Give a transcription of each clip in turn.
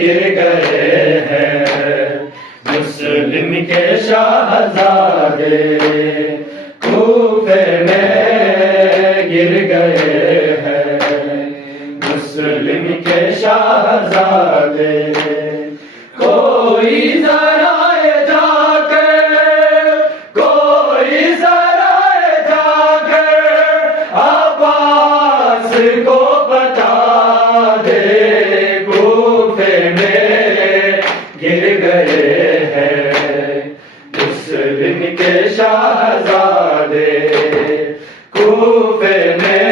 گر گئے ہیں مسلم کے شہزادے، کوفے میں گر گئے ہیں مسلم کے شہزادے، کوئی ذرا جا کر، کوئی ذرا جا کر عباس کو بتا دے، کوفے میں گر گئے ہیں مسلم کے شہزادے، کوفے میں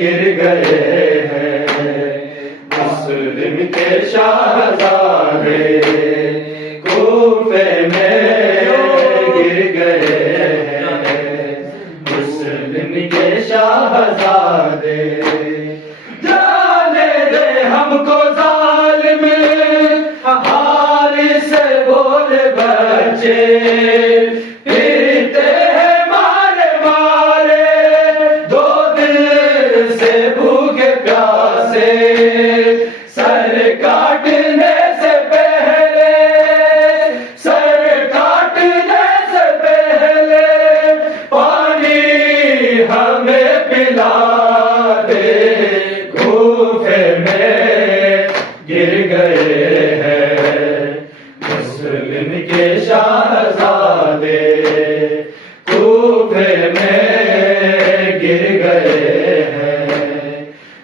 گر گئے ہیں مسلم کے شہزادے، کوفے میں گر گئے ہیں مسلم کے شہزادے، جانے دے ہم کو ظالم ہار سے بول بچے، پھرتے ہیں مارے مارے دو دل سے بھوکے پیاسے، سر کاٹنے سے پہلے، سر کاٹنے سے پہلے پانی ہمیں پلا دے، کوفے میں گر گئے ہیں مسلم کے شہزادے، کوفے میں گر گئے ہیں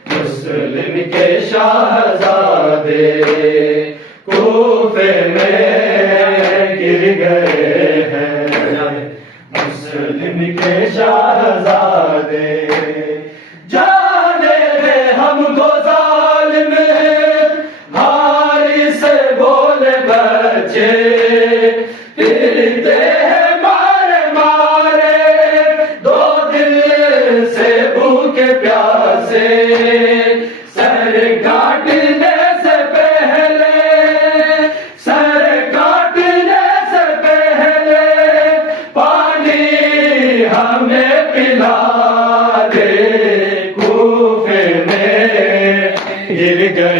مسلم کے شہزادے، کوفے میں گر گئے ہیں مسلم کے شہزادے، جانے دے ہم کو ظالم ہار سے بول بچے، پھرتے ہیں مارے مارے دو دل سے بھوکے پیاسے، سر کاٹنے سے پہلے، سر کاٹنے سے پہلے پانی ہمیں پلا دے، کوفے میں گر گئے